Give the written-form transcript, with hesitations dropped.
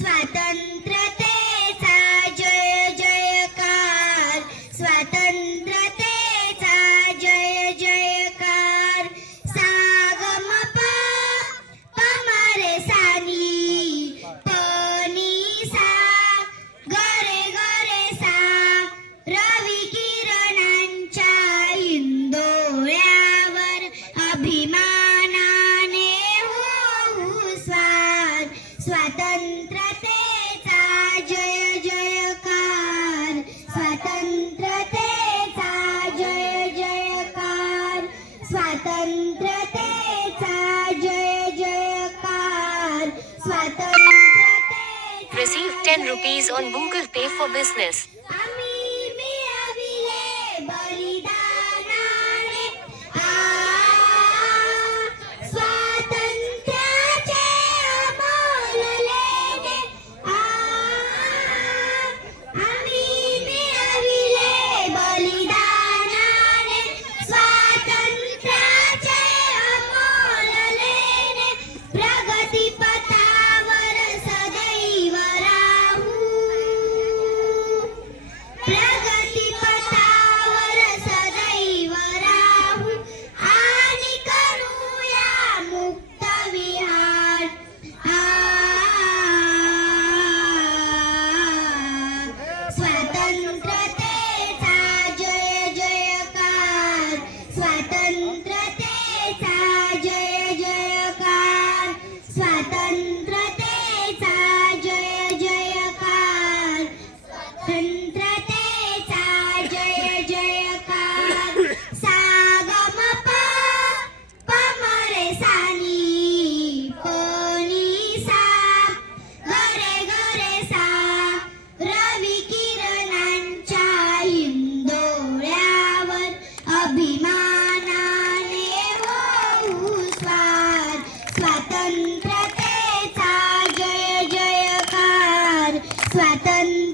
स्वातंत्र्यतेचा जय जयकार, स्वातंत्र्यतेचा जय जयकार. सागम पमारे सानी पनी सा, गरे गरे सा, रवी किरणांच्या इंदोळ्यावर अभिमानाने होऊ स्वार. स्वातंत्र्यतेचा जय जयकार, स्वातंत्र्यतेचा जय जयकार, स्वातंत्र्यतेचा जय जयकार, स्वातंत्र्यतेचा. Receive 10 rupees on Google Pay for business. आम्ही मिळविले बलिदानाने स्वातंत्र्याचे अमोल लेणे. आम्ही मिळविले बलिदानाने स्वातंत्र्याचे अमोल लेणे. प्रगतीपथावर सदैव राहू, प्रगतीपथावर सदैव राहू आणि करूया मुक्त विहार. स्वातंत्र्यतेचा जय जयकार, स्वातंत्र्यतेचा जय जयकार, स्वातंत्र्यतेचा जय जयकार, स्वातंत्र्यतेचा जय जयकार. सागम पमरे सानी पनी सा, गरे गरे सा, रवी किरणांच्या इंदोळ्यावर अभिमानाने होऊ स्वार. स्वातंत्र्यतेचा जय जयकार, स्वातंत्र्य